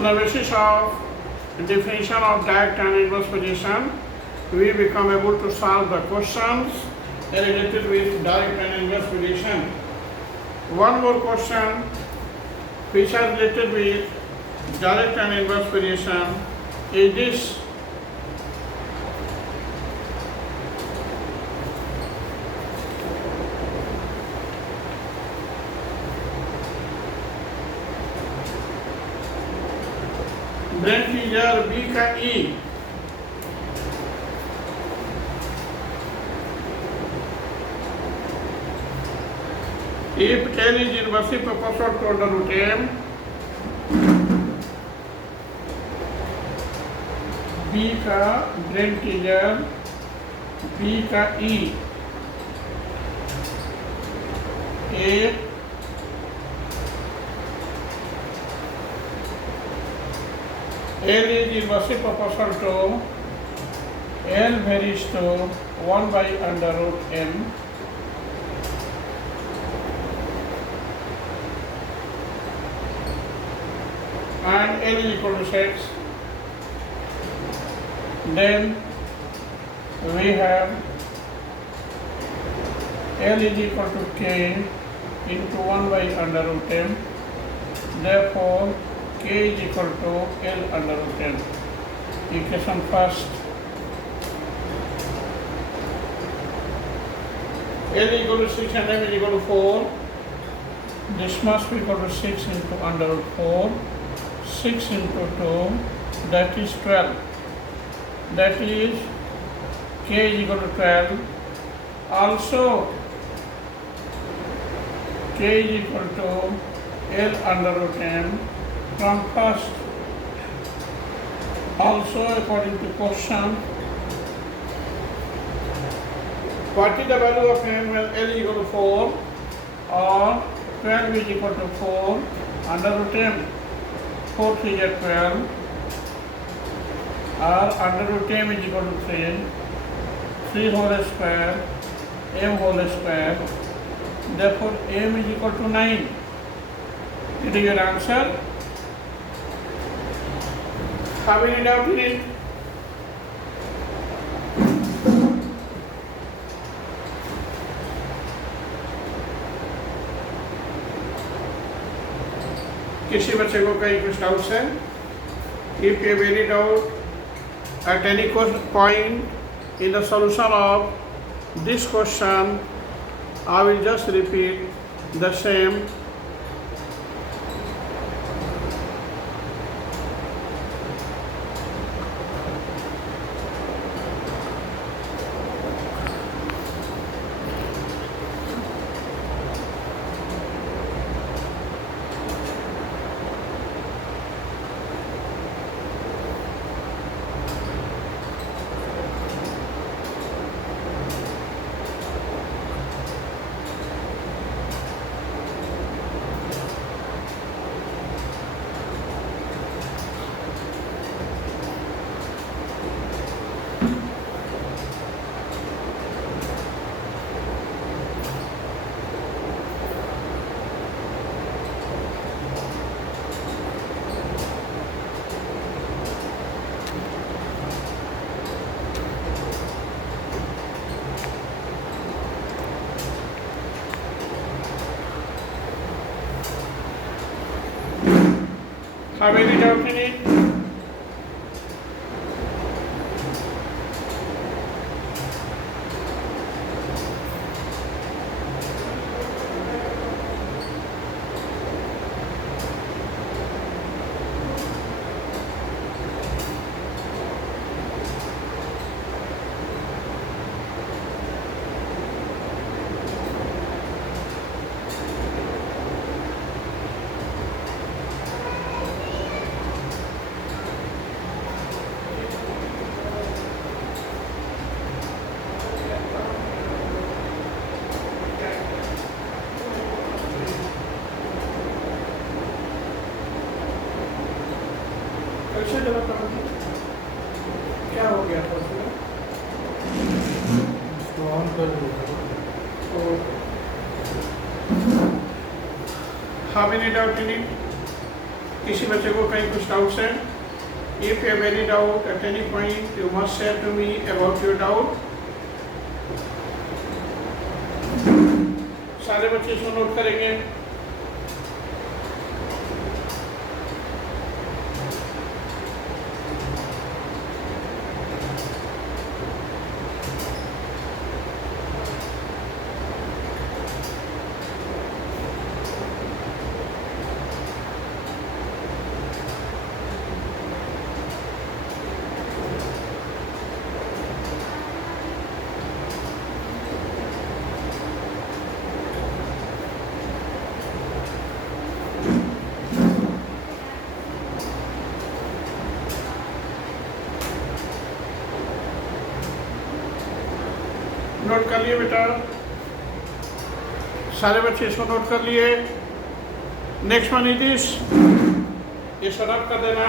On the basis of definition of direct and inverse position, we become able to solve the questions related with direct and inverse position. One more question which are related with direct and inverse position is this. Brain teaser B का E if L is inversely proportional to under root M, B का brain teaser B का E एक L is inversely proportional to L varies to 1 by under root M and L is equal to 6. Then we have L is equal to K into 1 by under root M. Therefore, K is equal to L under root M. Equation first. L is equal to 6 and M is equal to 4. This must be equal to 6 into under root 4. 6 into 2, that is 12. That is K is equal to 12. Also, K is equal to L under root M. From first, also according to question, what is the value of M when L is equal to 4 or 12 is equal to 4 under root M? 4 3 is 12 or under root M is equal to 3 whole square, M whole square. Therefore, M is equal to 9. It is your answer. Have any doubt in it? किसी बच्चे को कहीं कुछ doubts है? If you have any doubt at any point in the solution of this question, I will just repeat the same. Have any doubt in it? कैसे गलत करोगे? क्या हो गया था उसमें? इसको ऑन कर दो। How many doubt in it? किसी बच्चे को कहीं कुछ डाउट्स है? If you have any doubt at any point, you must say to me about your doubt. सारे बच्चे इसको नोट करेंगे. नोट कर लिए बेटा? सारे बच्चे इसको नोट कर लिए? Next one is this. ये शट कर देना.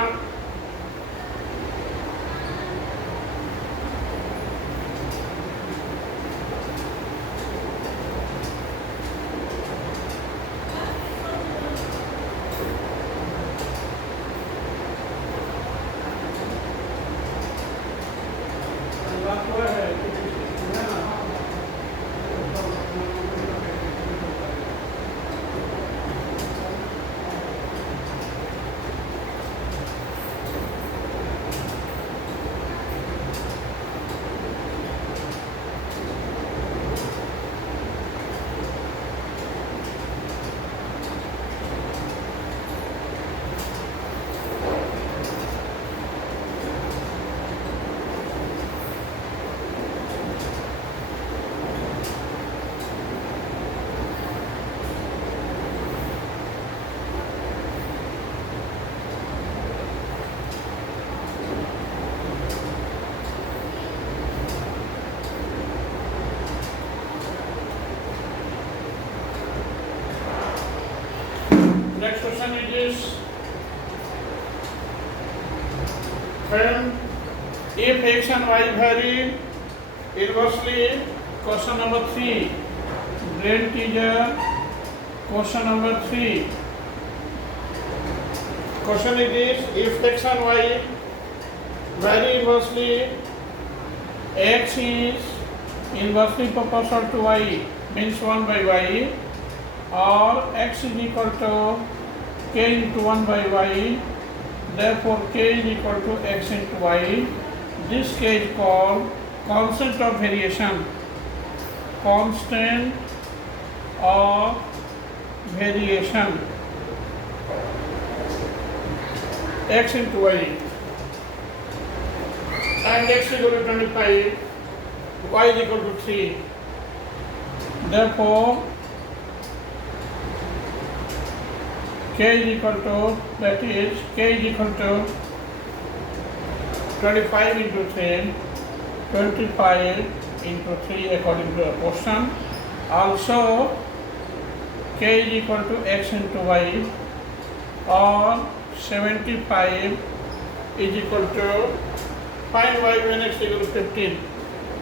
Next question it is, friend, if x and y vary inversely, question number 3. Brain teaser, question number 3. Question it is, if x and y vary inversely, x is inversely proportional to y, means 1 by y, or x is equal to k into 1 by y, therefore k is equal to x into y. This k is called constant of variation. Constant of variation. X into y. And x is equal to 25, y is equal to 3. Therefore, k is equal to, that is, k is equal to 25 into 3, 25 into 3 according to the question. Also, k is equal to x into y, or 75 is equal to, find y when x is equal to 15.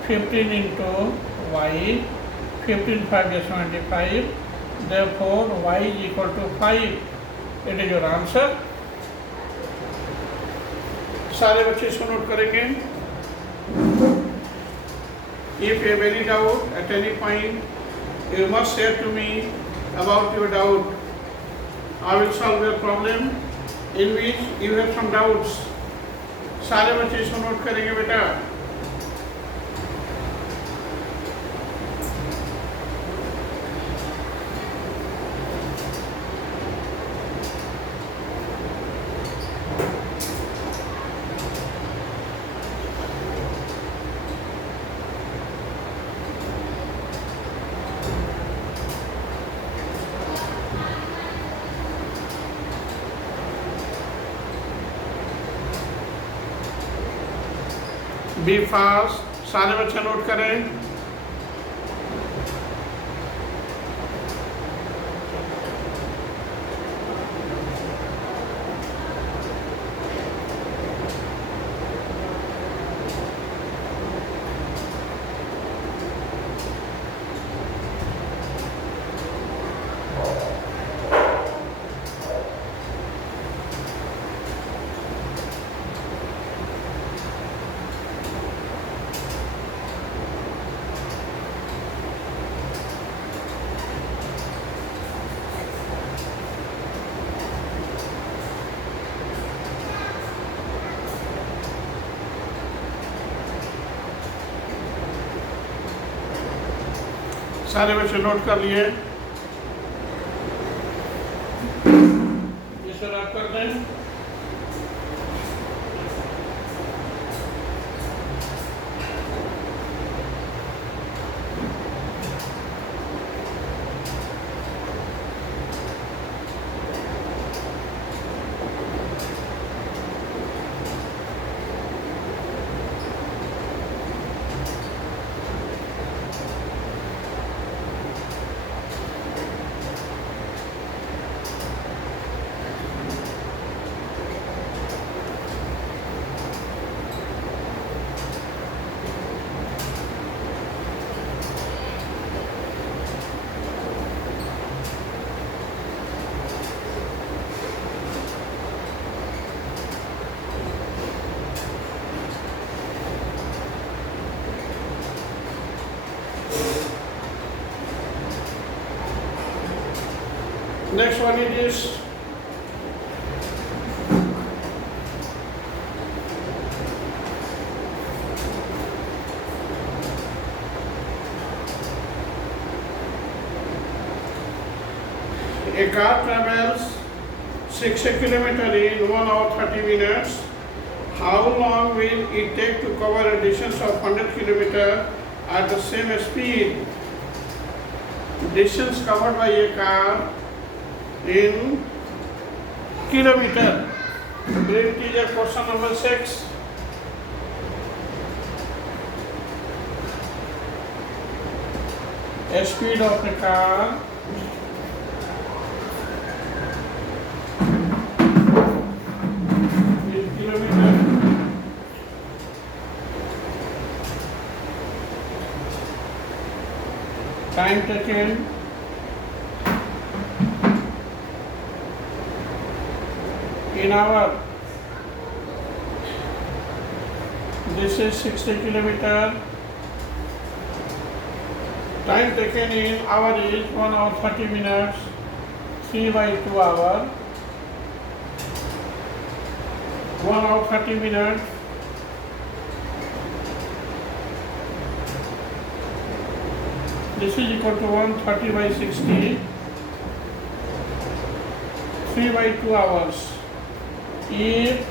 15 into y, 15 5 is 75, therefore y is equal to 5. It is your answer. सारे बच्चे इसको note करेंगे. If you have any doubt at any point, you must say to me about your doubt. I will solve your problem in which you have some doubts. सारे बच्चे इसको note करेंगे बेटा. Be fast. सारे बच्चे note करें. सारे बच्चे नोट कर लिए, इसे रख कर दें। Next one it is a car travels 60 km in 1 hour 30 minutes. How long will it take to cover a distance of 100 km at the same speed? Distance covered by a car in kilometer. Green teacher, question number 6. A speed of the car in kilometer. Time taken in hour. This is 60 km. Time taken in hour is 1 hour 30 minutes. 3 by 2 hour. 1 hour 30 minutes. This is equal to 130 by 60. 3 by 2 hours. If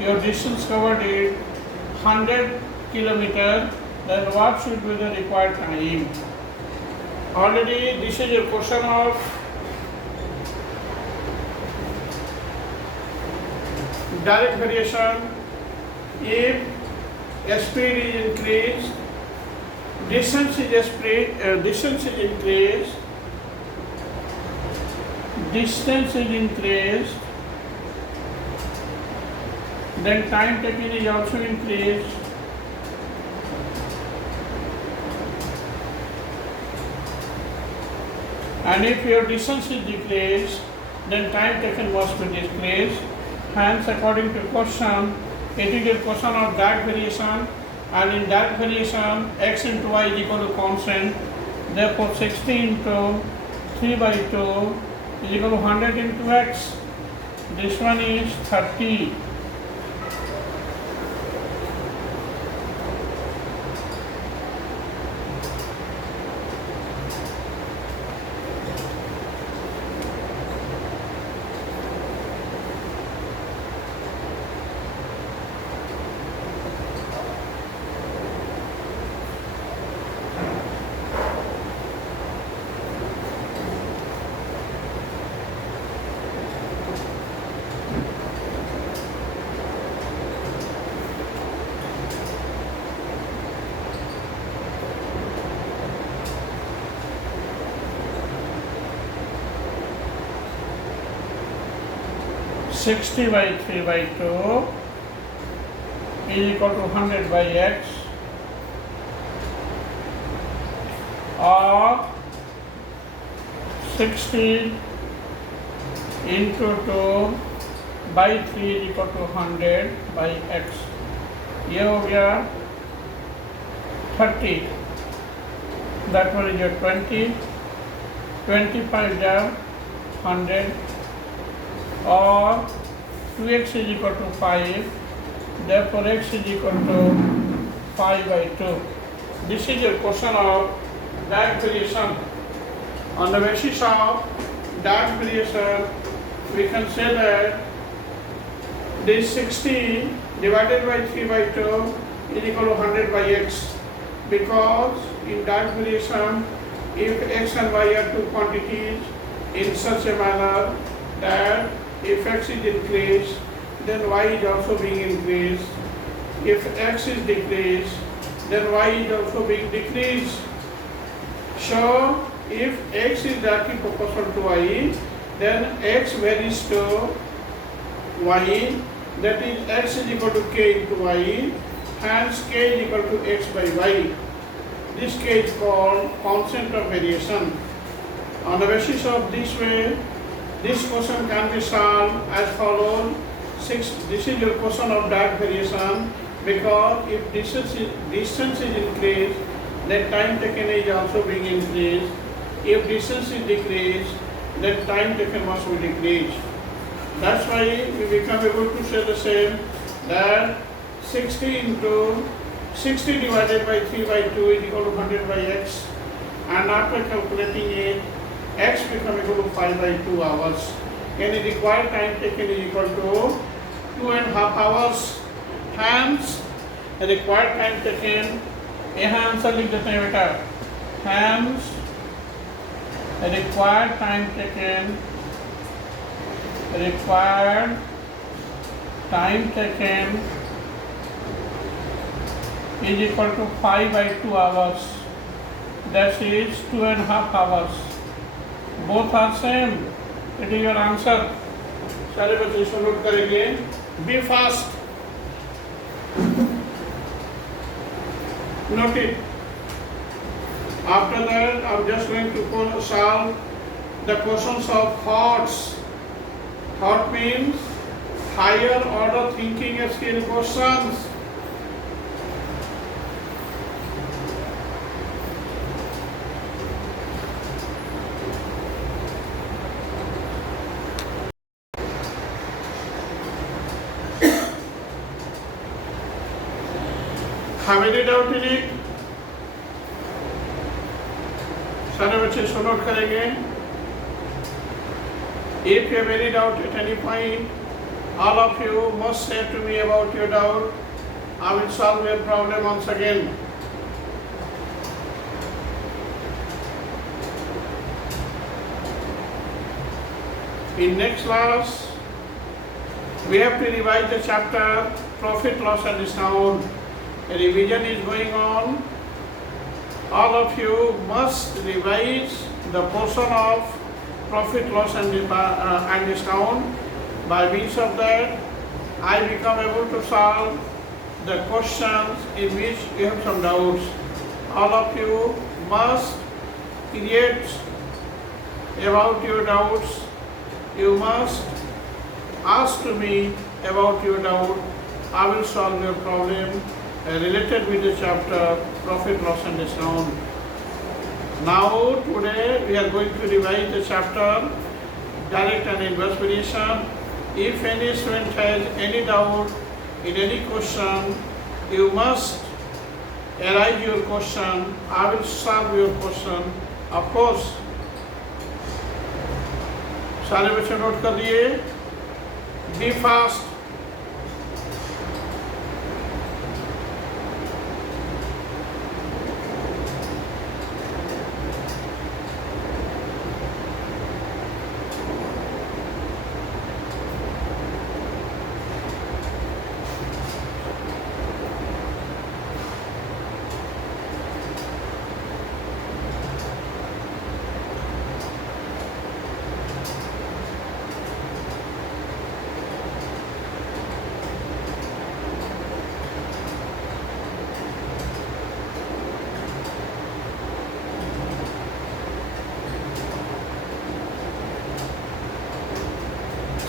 your distance covered is 100 km, then what should be the required time? Already this is a question of direct variation. If speed is increased, distance is increased, then time taken is also increased. And if your distance is decreased, then time taken must be decreased. Hence, according to question, it is a question of direct variation, and in direct variation, x into y is equal to constant. Therefore, 60 into 3 by 2 is equal to 100 into x. This one is 30. Sixty by 3 by 2 is equal to 100 by x, or 60 into 2 by 3 is equal to 100 by x. ये हो गया 30, that one is your 20, 25 जा 100, or 2x is equal to 5, therefore x is equal to 5 by 2. This is a question of direct variation. On the basis of direct variation, we can say that this 60 divided by 3 by 2 is equal to 100 by x, because in direct variation, if x and y are two quantities in such a manner that if x is increased, then y is also being increased. If x is decreased, then y is also being decreased. So, if x is directly proportional to y, then x varies to y, that is x is equal to k into y, hence k is equal to x by y. This k is called constant of variation. On the basis of this way, this question can be solved as follows. This is your question of direct variation, because if distance is increased, then time taken is also being increased. If distance is decreased, then time taken must be decreased. That's why we become able to say the same, that 60 divided by 3 by 2 is equal to 100 by x, and after calculating it, x become equal to 5 by 2 hours, and the required time taken is equal to 2.5 hours. Hence, the required time taken, यहाँ answer लिख देते हैं बेटा, hence required time taken is equal to 5 by 2 hours, that is 2.5 hours. Both are same. It is your answer. सारे बच्चे इसको note करेंगे. Be fast. Note it. After that, I'm just going to solve the questions of thoughts. Thought means higher order thinking skill questions. Have any doubt in it? सारे बच्चे इसको note करेंगे. If you have any doubt at any point, all of you must say to me about your doubt. I will solve your problem once again. In next class, we have to revise the chapter Profit, Loss and Discount. A revision is going on. All of you must revise the portion of profit, loss and discount. By means of that, I become able to solve the questions in which you have some doubts. All of you must create about your doubts. You must ask to me about your doubt. I will solve your problem related with the chapter Profit, Loss and Discount. Now today we are going to revise the chapter Direct and Inverse Variation. If any student has any doubt in any question, you must arise your question. I will solve your question. Of course, सारे बच्चे note कर लिए. Be fast.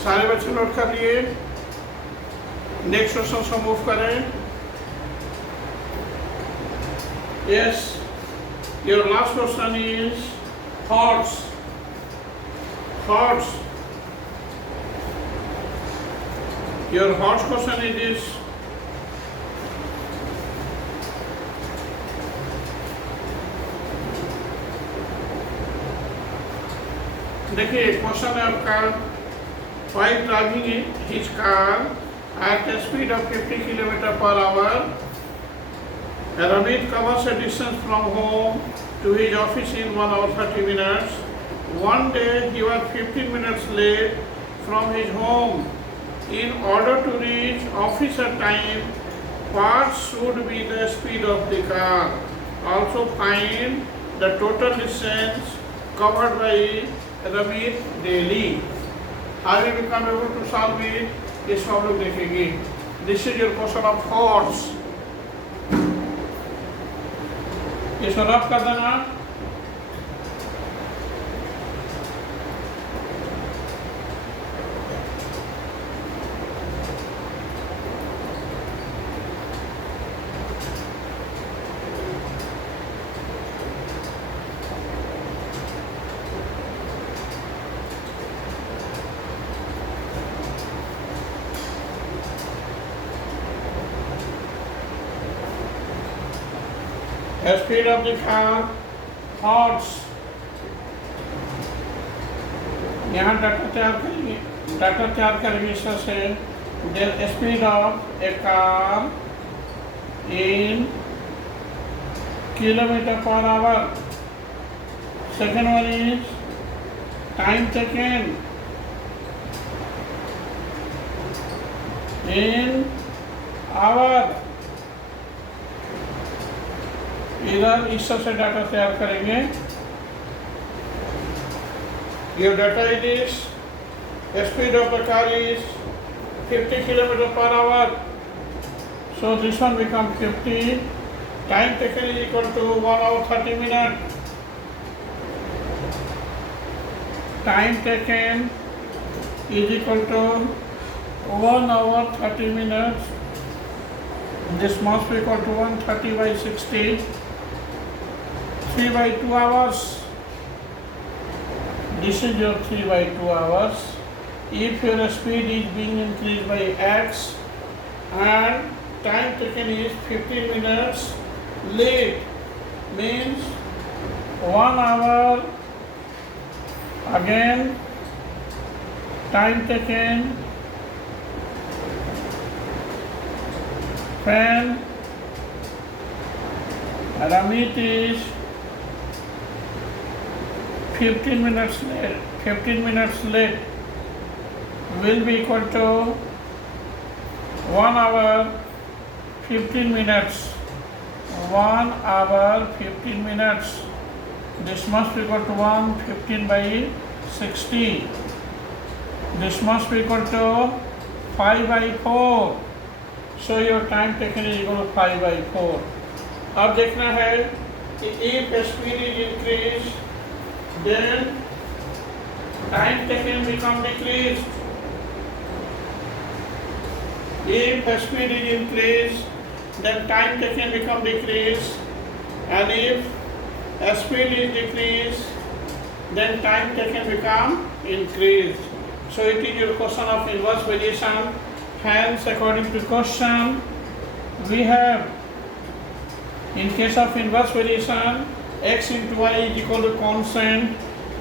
सारे बच्चे note कर लिए. Next question को move करें. Yes, your last question is thoughts. Your thoughts question is this. देखिए क्वेश्चन है आपका, while driving his car at a speed of 50 km per hour, Ramit covers a distance from home to his office in 1 hour 30 minutes. One day he was 15 minutes late from his home. In order to reach office at time, what should be the speed of the car? Also find the total distance covered by Ramit daily. How will you become able to solve it? इसको हम लोग देखेंगे. This is your question of thoughts. इसको रब कर देना. The speed of the car, thoughts. यहाँ data तैयार करेंगे इससे. The speed of a car in kilometer per hour. Second one is time taken in hour. इधर इस सबसे डाटा तैयार करेंगे. Your data is the speed of the car is 50 km per hour. So this one becomes 50. Time taken is equal to 1 hour 30 minutes. Time taken is equal to 1 hour 30 minutes. This must be equal to 130 by 60. 3 by 2 hours. This is your 3 by 2 hours. If your speed is being increased by x and time taken is 15 minutes late, means 1 hour again time taken when Ramit is 15 minutes late will be equal to 1 hour 15 minutes. 1 hour 15 minutes. This must be equal to 115 by 60. This must be equal to 5 by 4. So your time taken is equal to 5 by 4. अब देखना है कि if speed is increased, then time taken become decreased. If speed is increased, then time taken become decreased, and if speed is decreased, then time taken become increased. So it is your question of inverse variation. Hence, according to question, we have, in case of inverse variation, x into y is equal to constant.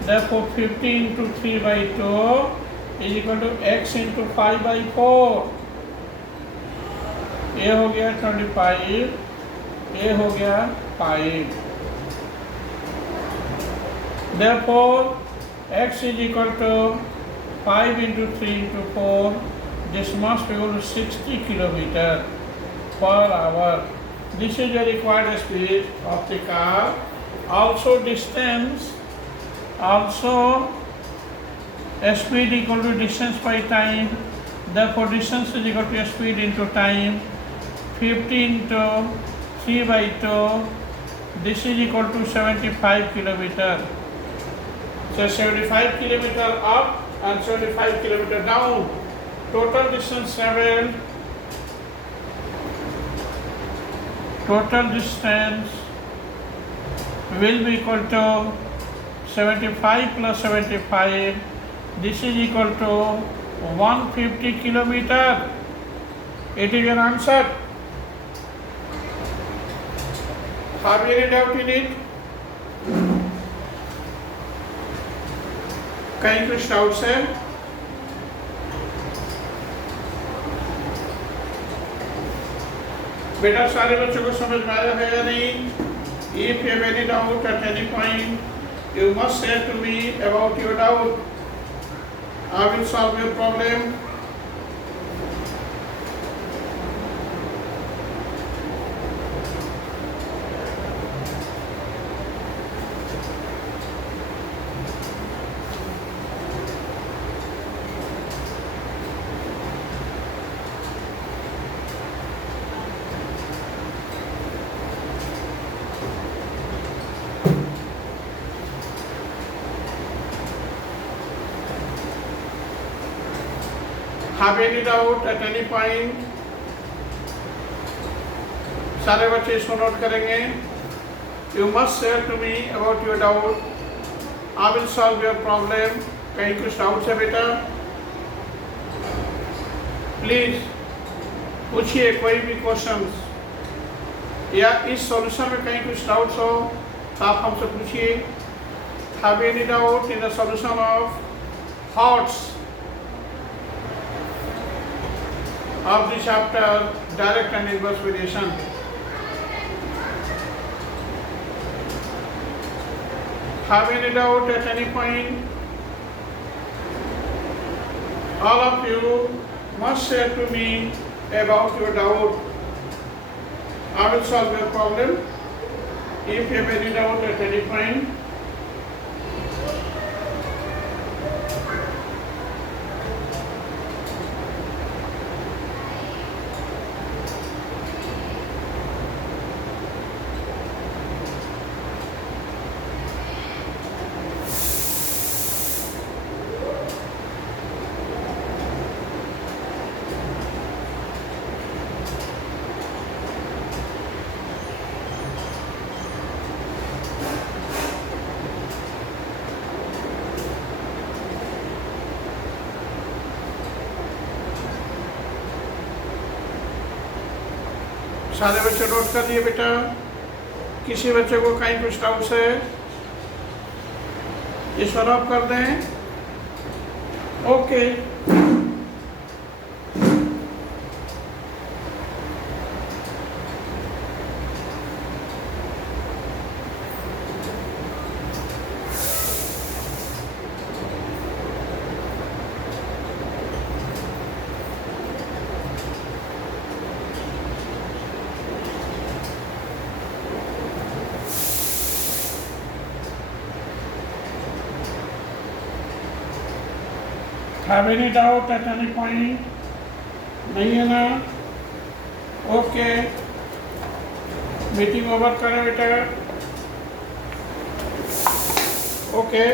Therefore, 50 into 3 by 2 is equal to x into 5 by 4. ये हो गया 25, ये हो गया 5. Therefore, x is equal to 5 into 3 into 4. This must be equal to 60 km per hour. This is the required speed of the car. Also distance, also speed equal to distance by time. Therefore, distance is equal to speed into time. 50 into 3 by 2. This is equal to 75 km. So 75 km up and 75 km down. Total distance traveled. Total distance will be equal to 75 plus 75. This is equal to 150 km. It is your answer. Have you any doubt in it? कहीं कुछ doubts है? बेटा सारे बच्चों को समझ में आया है या नहीं? If you have any doubt at any point, you must say to me about your doubt. I will solve your problem. Have any doubt at any point? सारे बच्चे इसको नोट करेंगे. You must share to me about your doubt. I will solve your problem. कहीं कुछ doubt है बेटा? Please पूछिए कोई भी क्वेश्चंस, या इस सॉल्यूशन में कहीं कुछ डाउट्स हो तो आप हमसे पूछिए. Have any doubt in the solution of thoughts of the chapter direct and inverse variation? Have any doubt at any point? All of you must share to me about your doubt. I will solve your problem. If you have any doubt at any point, सारे बच्चे note कर दिए बेटा? किसी बच्चे को कहीं कुछ डाउट्स है? ये सॉल्व कर दें. Okay. Have any doubt at any point? नहीं है ना? ओके. मीटिंग ओवर करें बेटा. ओके.